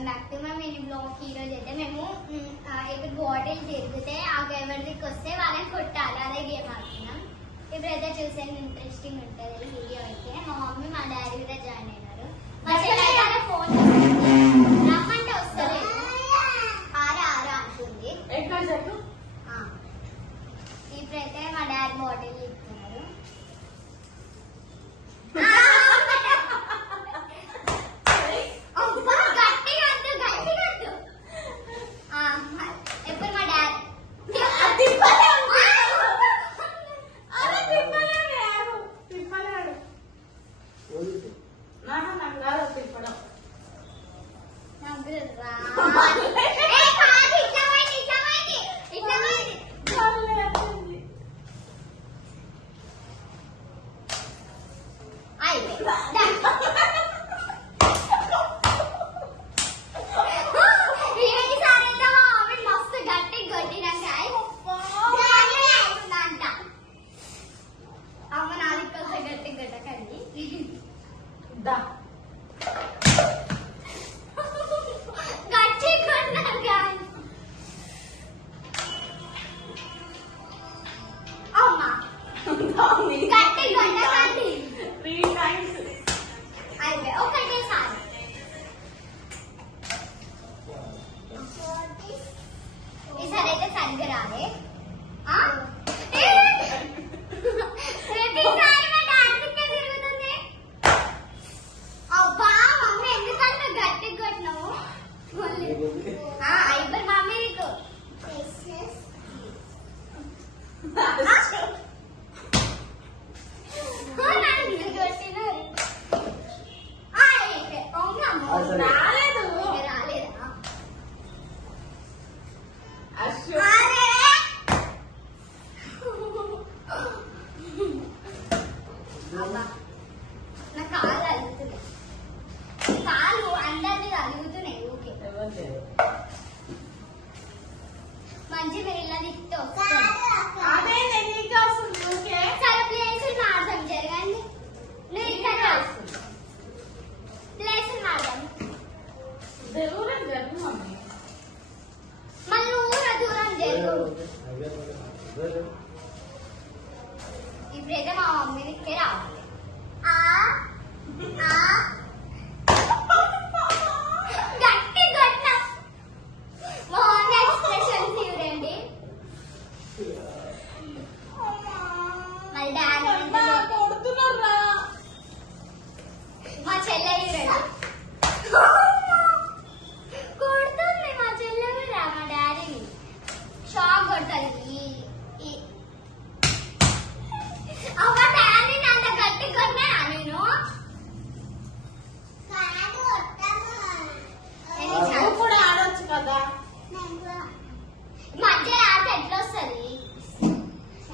Welcome back to my mini blog. ఈ రోజు అయితే మేము ఇప్పుడు బాటిల్ తిరిగితే ఆ గేమర్కి వస్తే వాళ్ళని కొట్టాలి, అదే గేమ్ ఆడుతున్నాం. ఇప్పుడైతే చూసేది ఇంట్రెస్టింగ్ ఉంటుంది వీడియో అయితే. మా మమ్మీ మా డాడీ కూడా జాయిన్ అయినారు. మా చెల్లి ఫోన్ రమ్మంటే వస్తుంది, ఆరా ఆరా అంటుంది. ఇప్పుడైతే మా డాడీ బాటిల్ ఇస్తున్నారు. ఈసారైతే సరిగ్గా రాలే. ఐబర్ మామీ నీకు కాలు అందరినీ అలుగుతున్నాయి. ఓకే మంచి మీరు ఇలా తిప్పుతూ చాలా ప్లేసులు మారుదాం. జరగండి, నువ్వు ఇక్కడ ప్లేసులు మారుదాం. మళ్ళీ ఊర దూరం జరుగు. ఇప్పుడైతే మా మమ్మీ దగ్గర రావాలి. గట్టి కొట్టిన మా మమ్మీ ఎక్స్ప్రెషన్ చూడండి. మళ్ళీ డాడీ మా చెల్లె కొడుతుంది. మా చెల్లె కూడా మా డాడీని షాక్ కొడుతుంది. అవ్వ డాడీని అంత గట్టి కొన్నా నేను కూడా ఆడొచ్చు కదా. మధ్య ఆట ఎట్లా వస్తుంది?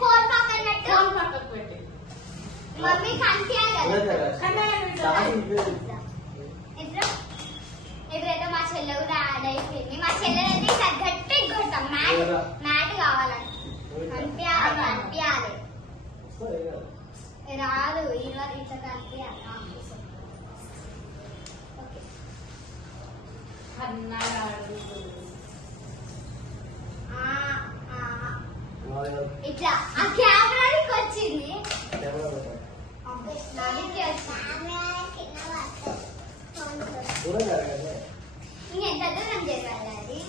ఫోన్ పక్కకు పెట్టి మమ్మీ కనిపించాలి కదా. ఇప్పుడైతే మా చెల్లె కూడా యాడ్ అయిపోయింది. మా చెల్లెలైతే ఇట్లా గట్టి కొడతాం. మ్యాట్ కావాలని కనిపించాలి రాదు. ఇట్లా కనిపించాలి. ఇట్లా ఆ కెమెరాకి వచ్చింది. ఇంకెంత దూరం జరగాలి అది?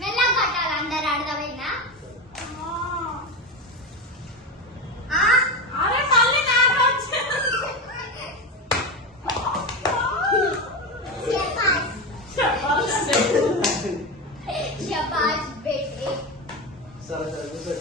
మెల్ల కొట్టాలి. అందరు అర్థమైందా? సరే